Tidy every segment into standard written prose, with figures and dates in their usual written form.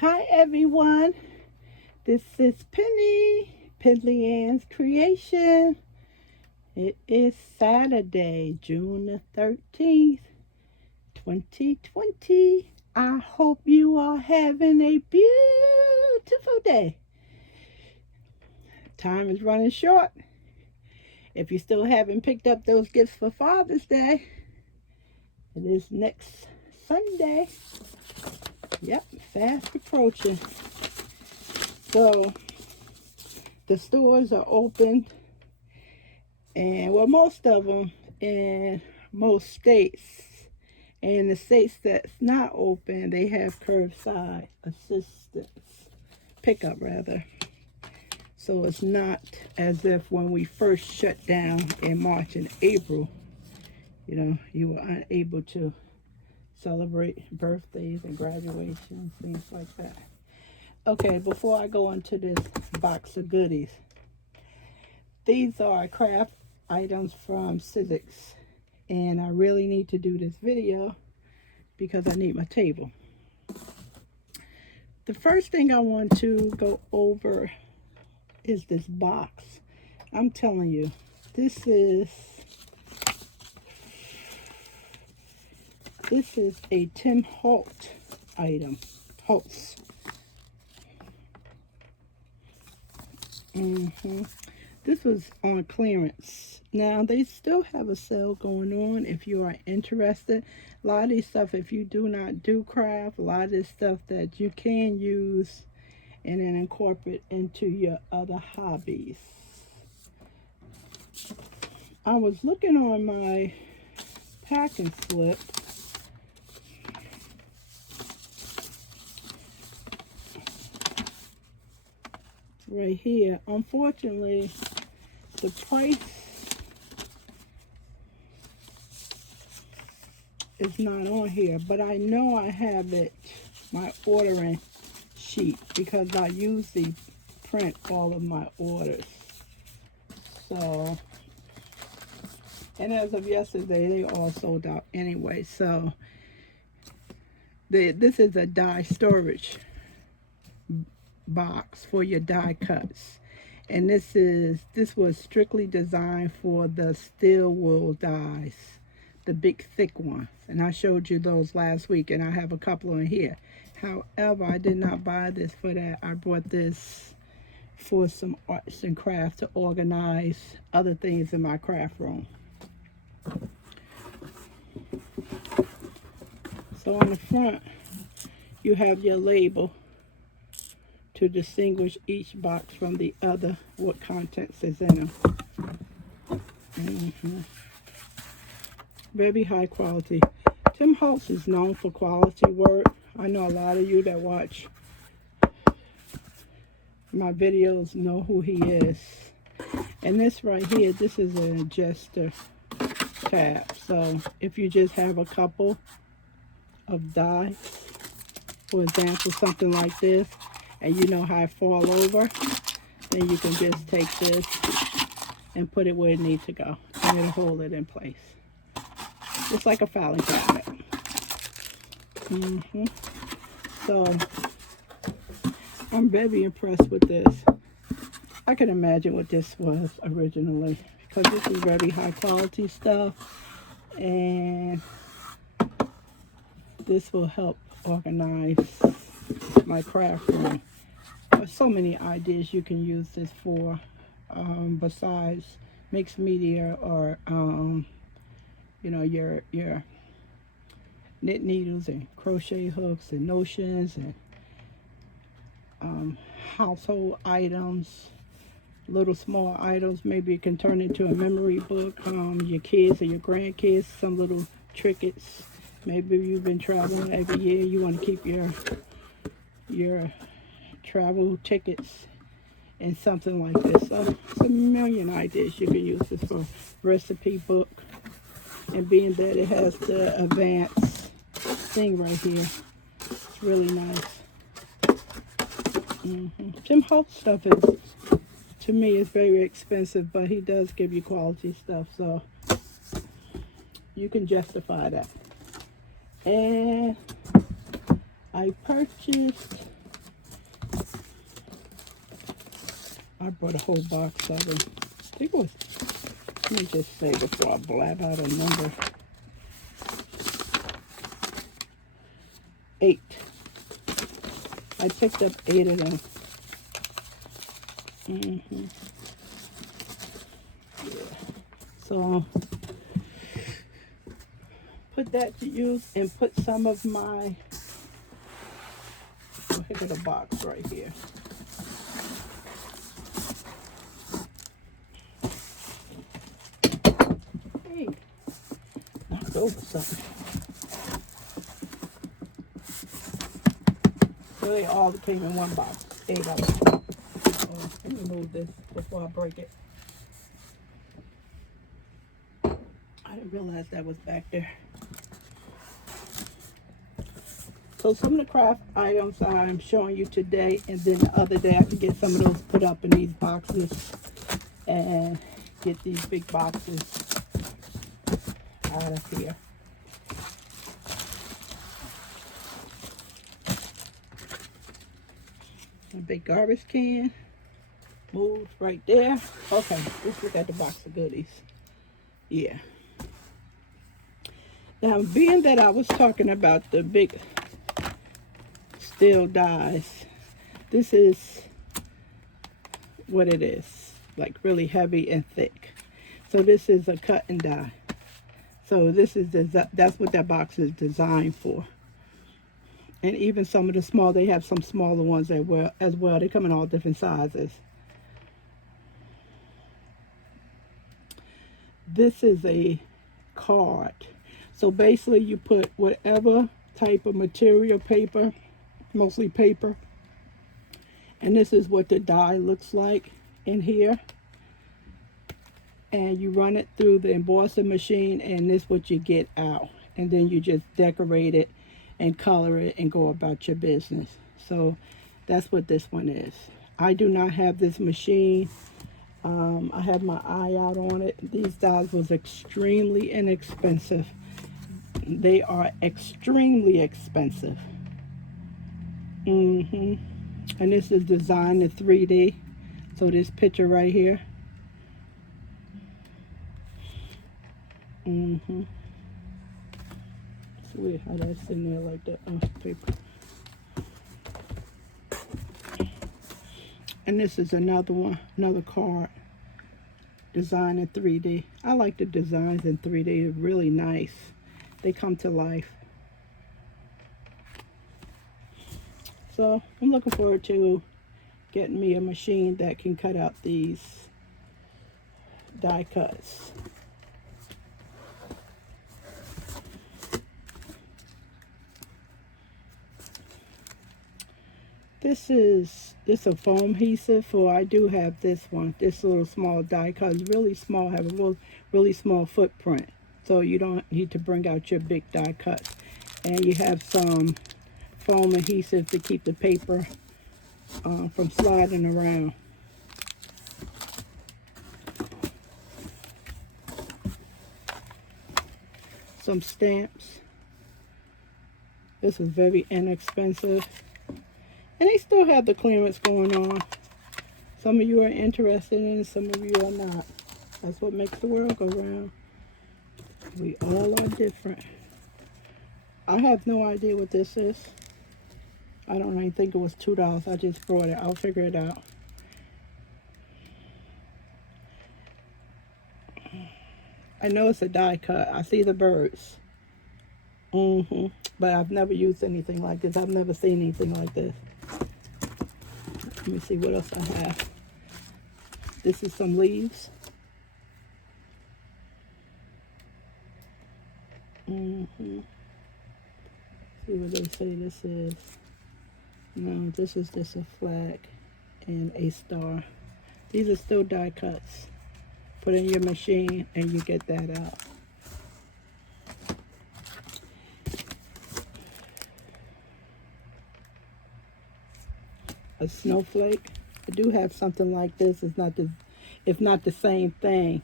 Hi everyone, this is Penley-Ann's creation. It is Saturday, June the 13th, 2020. I hope you are having a beautiful day. Time is running short. If you still haven't picked up those gifts for Father's Day, it is next Sunday. Yep, fast approaching. So the stores are open, and well, most of them in most states. And the states that's not open, they have curbside assistance, pickup rather. So it's not as if when we first shut down in March and April, you were unable to celebrate birthdays and graduations, things like that. Okay, before I go into this box of goodies, these are craft items from Sizzix, and I really need to do this video because I need my table. The first thing I want to go over is this box. I'm telling you, this is a Tim Holtz item. Holtz. This was on clearance. Now they still have a sale going on if you are interested. A lot of these stuff, if you do not do craft, a lot of this stuff that you can use and then incorporate into your other hobbies. I was looking on my packing slip. Right here. Unfortunately, the price is not on here, but I know I have it, my ordering sheet, because I usually print all of my orders. So, and as of yesterday, they all sold out anyway. So, this is a die storage box for your die cuts, and this was strictly designed for the steel wool dies, the big thick ones, and I showed you those last week, and I have a couple in here. However, I did not buy this for that. I bought this for some arts and crafts to organize other things in my craft room. So on the front you have your label to distinguish each box from the other, what contents is in them. Very high quality. Tim Holtz is known for quality work. I know a lot of you that watch my videos know who he is. And this right here, this is an adjuster tab. So if you just have a couple of dies, for example, something like this, and you know how it fall over, then you can just take this and put it where it needs to go, and it'll hold it in place. Just like a filing cabinet. So, I'm very impressed with this. I can imagine what this was originally, because this is very high quality stuff, and this will help organize my craft room. There's so many ideas you can use this for, besides mixed media or your knit needles and crochet hooks and notions and household items, little small items. Maybe it can turn into a memory book. Your kids or your grandkids, some little trinkets. Maybe you've been traveling every year, you want to keep your travel tickets and something like this. So it's a million ideas you can use this for. Recipe book, and being that it has the advanced thing right here, it's really nice. Tim Holtz stuff is, to me, is very expensive, but he does give you quality stuff, so you can justify that. And I purchased I bought a whole box of them. I think it was, let me just say before I blab out a number. 8. I picked up 8 of them. Yeah. So put that to use and put some of my, oh, here got a box right here. Hey, knocked over something. So they all came in one box, 8 of them. Oh, let me move this before I break it. I didn't realize that was back there. So some of the craft items I'm showing you today, and then the other day I can get some of those put up in these boxes and get these big boxes out of here. A big garbage can moved right there. Okay, let's look at the box of goodies. Yeah. Now, being that I was talking about the big steel dies, this is what it is, like really heavy and thick. So this is a cut and die. So this is that's what that box is designed for. And even some of the small, they have some smaller ones as well. They come in all different sizes. This is a card. So basically you put whatever type of material, paper, mostly paper. And this is what the die looks like in here. And you run it through the embossing machine, and this is what you get out. And then you just decorate it and color it and go about your business. So that's what this one is. I do not have this machine. I have my eye out on it. These dies was extremely inexpensive. They are extremely expensive. And this is designed in 3D. So this picture right here. It's weird how that's in there like that. Paper. And this is another one, another card designed in 3D. I like the designs in 3D. They're really nice. They come to life. So I'm looking forward to getting me a machine that can cut out these die cuts. This is a foam adhesive, for I do have this one. This little small die cut is really small, have a really small footprint. So you don't need to bring out your big die cuts. And you have some foam adhesive to keep the paper from sliding around. Some stamps. This is very inexpensive. And they still have the clearance going on. Some of you are interested in it, some of you are not. That's what makes the world go round. We all are different. I have no idea what this is. I don't even think it was $2. I just brought it. I'll figure it out. I know it's a die cut. I see the birds. But I've never used anything like this. I've never seen anything like this. Let me see what else I have. This is some leaves. See what they say this is. No, this is just a flag and a star. These are still die cuts. Put in your machine and you get that out. A snowflake. I do have something like this. It's not the same thing.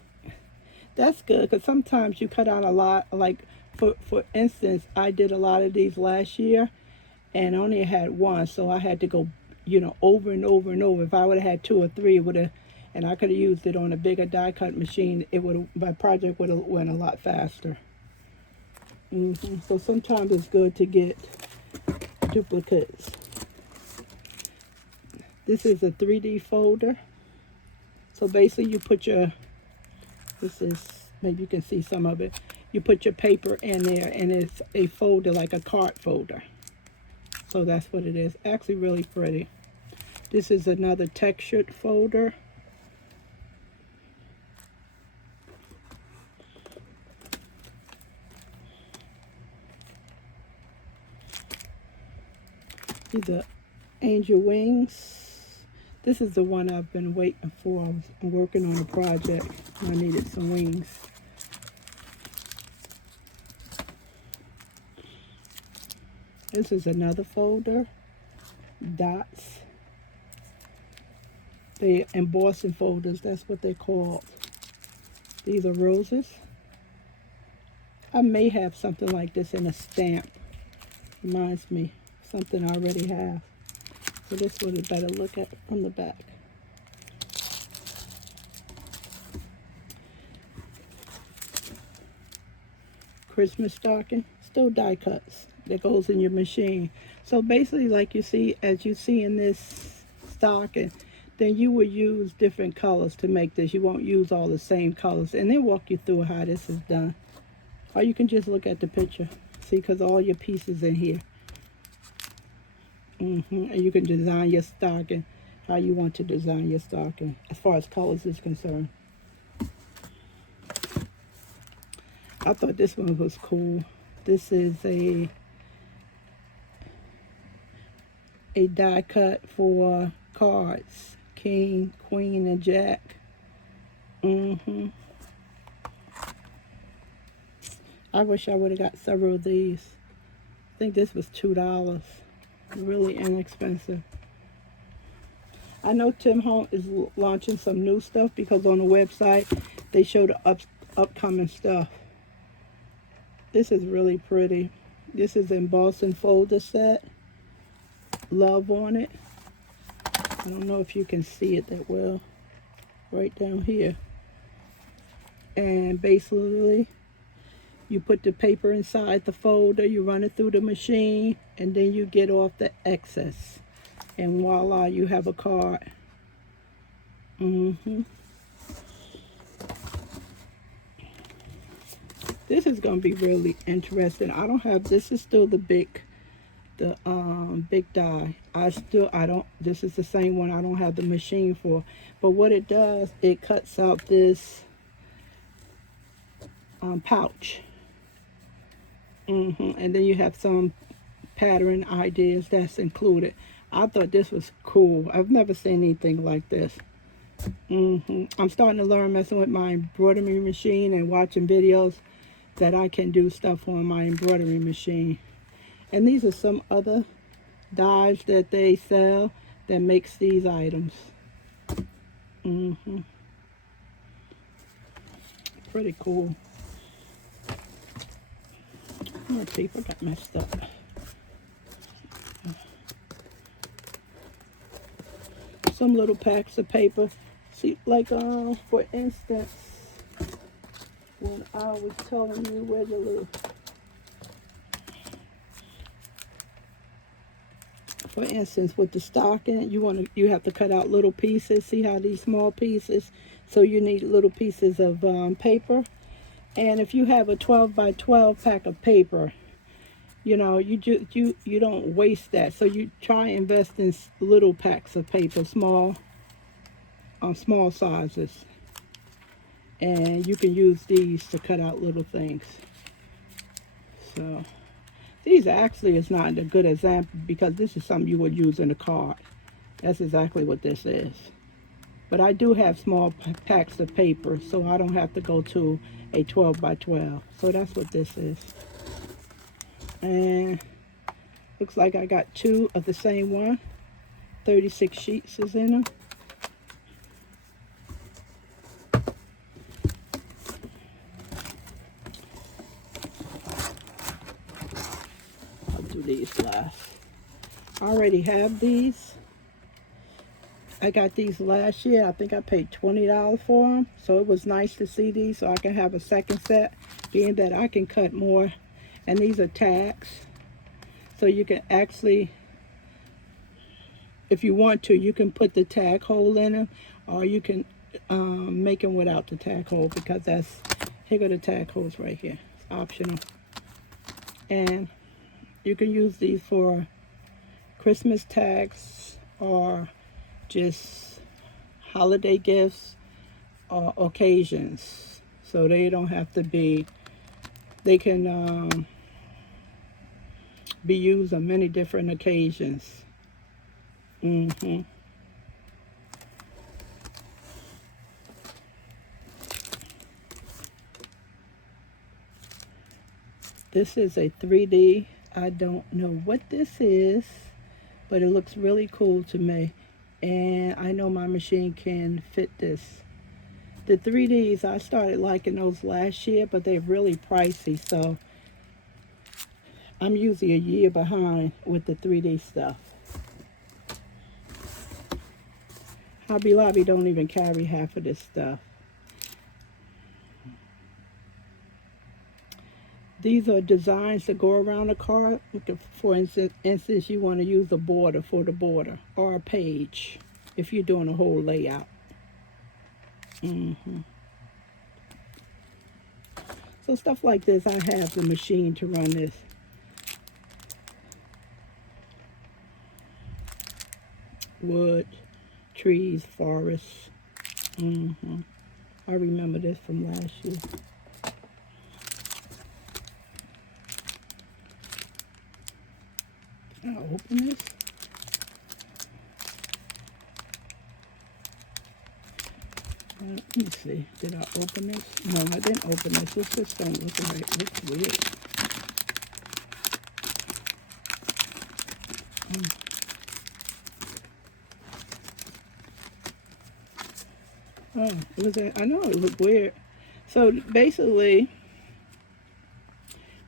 That's good, because sometimes you cut out a lot. Like for instance, I did a lot of these last year and only had one, so I had to go you know, over and over and over. If I would have had 2 or 3, it would have, and I could have used it on a bigger die cut machine, it would have, my project would have went a lot faster. So sometimes it's good to get duplicates. This is a 3D folder. So basically you put your, this is, maybe you can see some of it. You put your paper in there and it's a folder like a card folder. So that's what it is. Actually really pretty. This is another textured folder. These are angel wings. This is the one I've been waiting for. I'm working on a project and I needed some wings. This is another folder. Dots. They're embossing folders. That's what they're called. These are roses. I may have something like this in a stamp. Reminds me something I already have. So this one is better look at from the back. Christmas stocking, still die cuts that goes in your machine. So basically, like you see, as you see in this stocking, then you will use different colors to make this. You won't use all the same colors. And then walk you through how this is done. Or you can just look at the picture. See, because all your pieces in here. And you can design your stocking how you want to design your stocking as far as colors is concerned. I thought this one was cool. This is a die cut for cards. King, Queen, and Jack. I wish I would have got several of these. I think this was $2. Really inexpensive. I know Tim Holmes is launching some new stuff because on the website they show the upcoming stuff. This is really pretty. This is embossing folder set. Love on it. I don't know if you can see it that well. Right down here. And basically, you put the paper inside the folder, you run it through the machine, and then you get off the excess. And voila, you have a card. This is going to be really interesting. I don't have, this is still the big die. This is the same one I don't have the machine for. But what it does, it cuts out this pouch. And then you have some pattern ideas that's included. I thought this was cool. I've never seen anything like this. I'm starting to learn messing with my embroidery machine and watching videos that I can do stuff on my embroidery machine. And these are some other dyes that they sell that makes these items. Pretty cool. My paper got messed up. Some little packs of paper. See, like for instance, when I was telling you where the little, for instance, with the stocking, you have to cut out little pieces. See how these small pieces? So you need little pieces of paper. And if you have a 12 by 12 pack of paper, you know, you don't waste that. So you try and invest in little packs of paper, small sizes. And you can use these to cut out little things. So these actually is not a good example because this is something you would use in a card. That's exactly what this is. But I do have small packs of paper, so I don't have to go to a 12 by 12. So that's what this is. And looks like I got 2 of the same one. 36 sheets is in them. I'll do these last. I already have these. I got these last year. I think I paid $20 for them. So it was nice to see these so I can have a second set, being that I can cut more. And these are tags. So you can actually, if you want to, you can put the tag hole in them, or you can make them without the tag hole, because that's, here go the tag holes right here. It's optional. And you can use these for Christmas tags or just holiday gifts or occasions. So they don't have to be, they can be used on many different occasions. This is a 3D. I don't know what this is, but it looks really cool to me. And I know my machine can fit this. The 3Ds, I started liking those last year, but they're really pricey. So I'm usually a year behind with the 3D stuff. Hobby Lobby don't even carry half of this stuff. These are designs that go around the card. For instance, you want to use a border for the border, or a page if you're doing a whole layout. So stuff like this, I have the machine to run this. Wood, trees, forests. I remember this from last year. I'll open this. Let me see. Did I open this? No, I didn't open this. This just don't look right. It looks weird. Oh, I know it looked weird. So basically,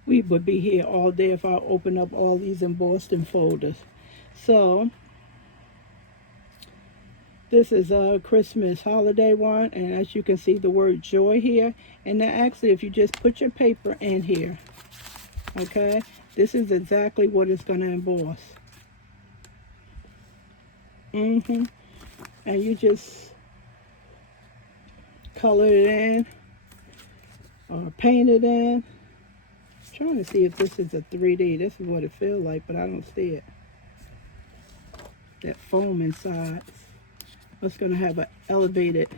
we would be here all day if I open up all these embossing folders. So this is a Christmas holiday one, and as you can see, the word joy here. And then actually, if you just put your paper in here, okay, this is exactly what it's going to emboss. And you just color it in or paint it in. Trying to see if this is a 3D. This is what it feels like, but I don't see it. That foam inside. It's going to have an elevated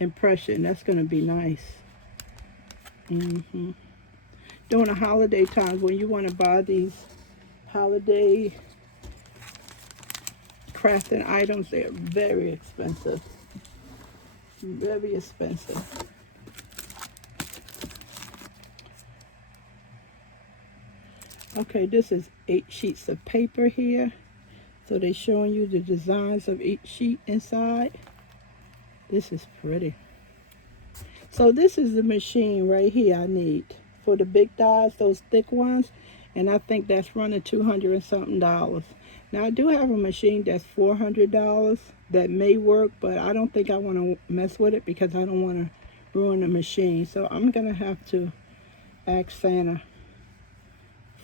impression. That's going to be nice. During the holiday times, when you want to buy these holiday crafting items, they're very expensive. Very expensive. Okay, this is 8 sheets of paper here. So they're showing you the designs of each sheet inside. This is pretty. So this is the machine right here I need for the big dies, those thick ones. And I think that's running $200 and something. Now I do have a machine that's $400 that may work, but I don't think I want to mess with it because I don't want to ruin the machine. So I'm going to have to ask Santa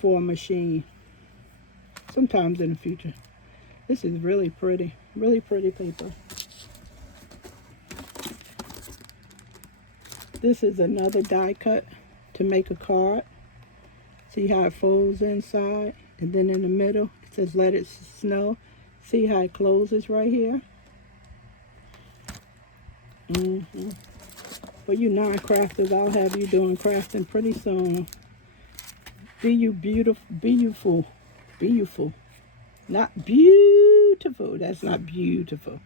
for a machine sometimes in the future. This is really pretty paper. This is another die cut to make a card. See how it folds inside, and then in the middle it says let it snow. See how it closes right here. For you non-crafters, I'll have you doing crafting pretty soon. Be you beautiful. Not beautiful. That's not beautiful.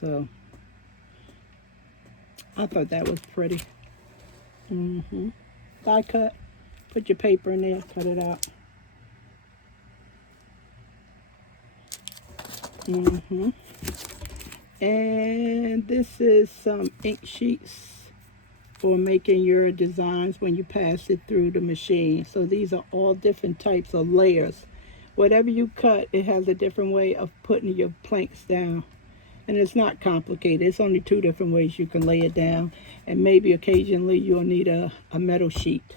So I thought that was pretty. Die cut. Put your paper in there. Cut it out. And this is some ink sheets for making your designs when you pass it through the machine. So these are all different types of layers. Whatever you cut, it has a different way of putting your planks down. And it's not complicated. It's only 2 different ways you can lay it down. And maybe occasionally you'll need a metal sheet.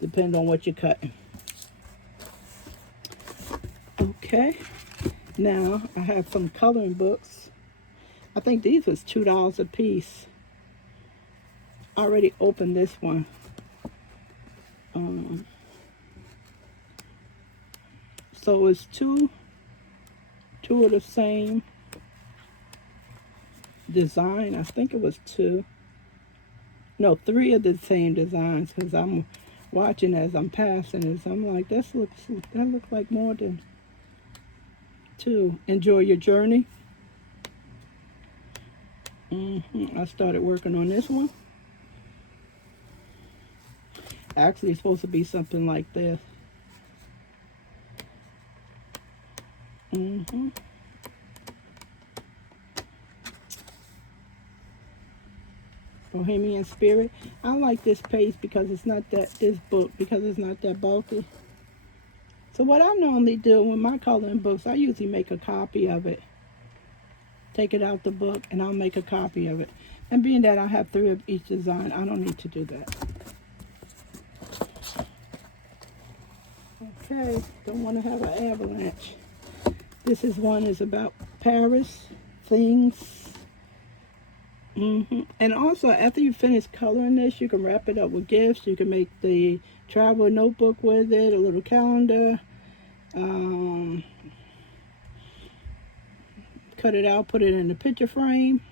Depending on what you're cutting. Okay. Now, I have some coloring books. I think these was $2 a piece. I already opened this one. So it's two of the same design. I think it was 2. No, 3 of the same designs, because I'm watching as I'm passing this. I'm like, that looks like more than 2. Enjoy your journey. I started working on this one. Actually, it's supposed to be something like this. Bohemian Spirit. I like this page because it's not that, this book, because it's not that bulky. So what I normally do with my coloring books, I usually make a copy of it. Take it out the book and I'll make a copy of it. And being that I have 3 of each design, I don't need to do that. Okay, don't want to have an avalanche. This one is about Paris things. And also, after you finish coloring this, you can wrap it up with gifts. You can make the travel notebook with it, a little calendar. Cut it out, put it in the picture frame.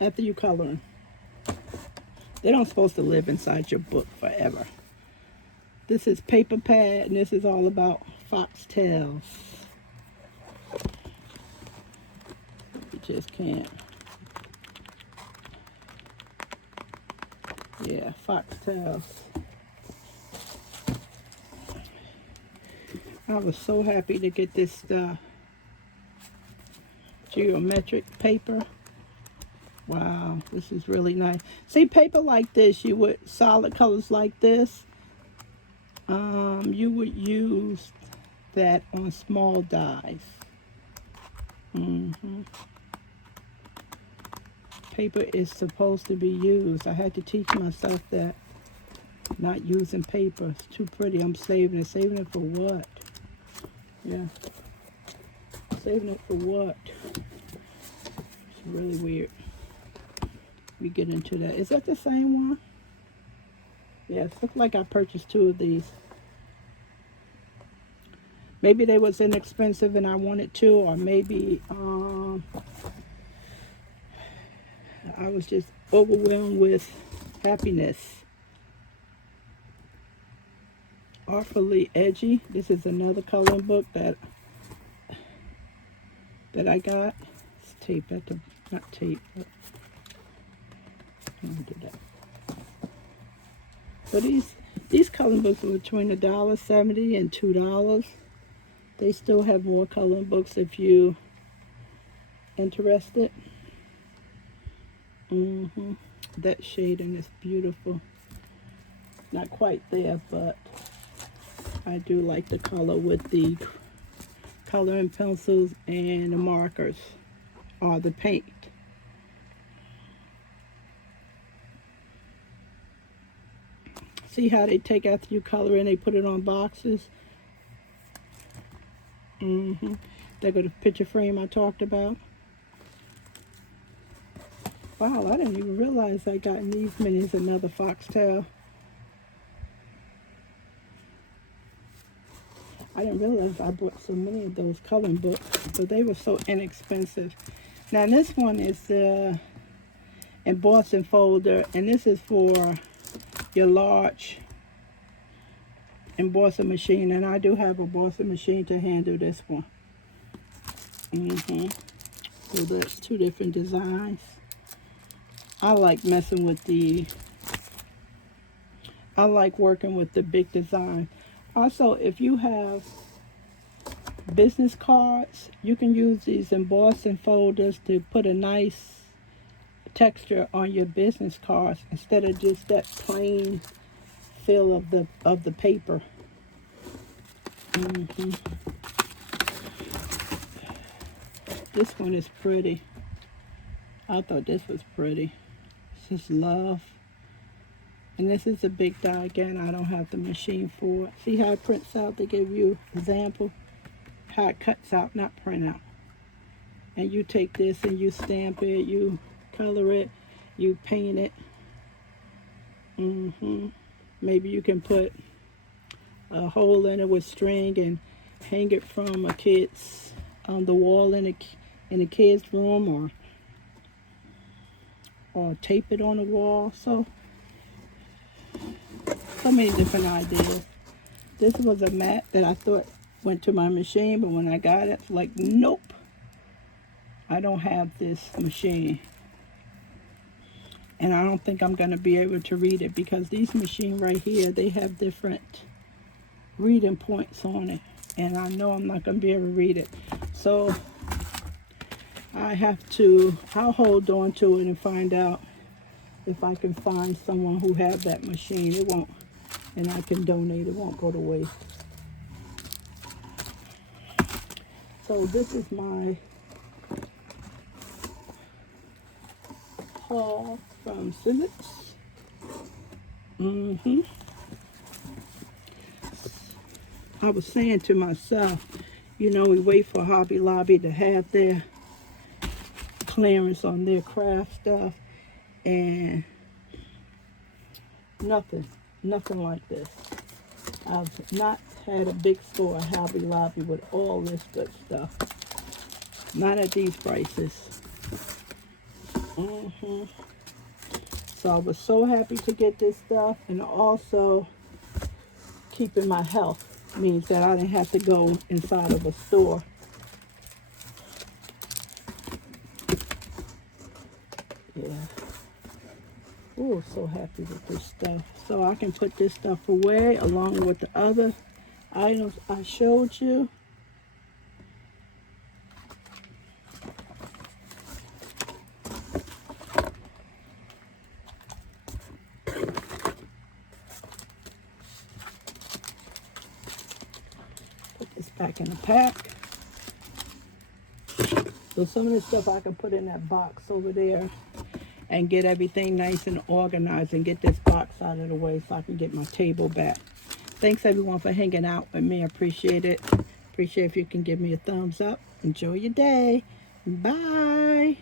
After you color them. They don't supposed to live inside your book forever. This is paper pad, and this is all about foxtails. You just can't. Yeah, foxtails. I was so happy to get this geometric paper. Wow, this is really nice. See, paper like this, you would, solid colors like this, you would use that on small dies. Paper is supposed to be used. I had to teach myself that. Not using paper. It's too pretty. I'm saving it. Saving it for what? Yeah. Saving it for what? It's really weird. We get into that. Is that the same one? Yeah, it looks like I purchased 2 of these. Maybe they was inexpensive and I wanted 2, or maybe I was just overwhelmed with happiness. Awfully Edgy. This is another coloring book that I got. It's tape at the, not tape, but I don't do that. So these coloring books are between $1.70 and $2. They still have more coloring books if you interested. That shading is beautiful. Not quite there, but I do like the color with the coloring pencils and the markers, or the paint. See how they take after you color and they put it on boxes? They go to picture frame I talked about. Wow, I didn't even realize I got these minis another foxtail. I didn't realize I bought so many of those coloring books, but they were so inexpensive. Now this one is the embossing folder, and this is for your large embossing machine, and I do have a embossing machine to handle this one. So there's 2 different designs. I like messing with I like working with the big design. Also, if you have business cards, you can use these embossing folders to put a nice texture on your business cards instead of just that plain feel of the paper. This one is pretty. I thought this was pretty. This is Love. And this is a big die. Again, I don't have the machine for it. See how it prints out? They give you example. How it cuts out, not print out. And you take this and you stamp it, you color it, you paint it. Maybe you can put a hole in it with string and hang it from a kid's on the wall in a kid's room, or tape it on the wall. So many different ideas. This was a mat that I thought went to my machine, but when I got it, it's like, nope, I don't have this machine. And I don't think I'm going to be able to read it, because these machines right here, they have different reading points on it. And I know I'm not going to be able to read it. So I'll hold on to it and find out if I can find someone who has that machine. It won't, and I can donate. It won't go to waste. So this is my haul from Sizzix. I was saying to myself, you know, we wait for Hobby Lobby to have their clearance on their craft stuff, and nothing like this. I've not had a big store, Hobby Lobby, with all this good stuff. Not at these prices. So I was so happy to get this stuff, and also keeping my health means that I didn't have to go inside of a store. Yeah. Oh, so happy with this stuff. So I can put this stuff away along with the other items I showed you. Put this back in the pack. So some of this stuff I can put in that box over there and get everything nice and organized and get this box out of the way so I can get my table back. Thanks everyone for hanging out with me. I appreciate it. Appreciate if you can give me a thumbs up. Enjoy your day. Bye.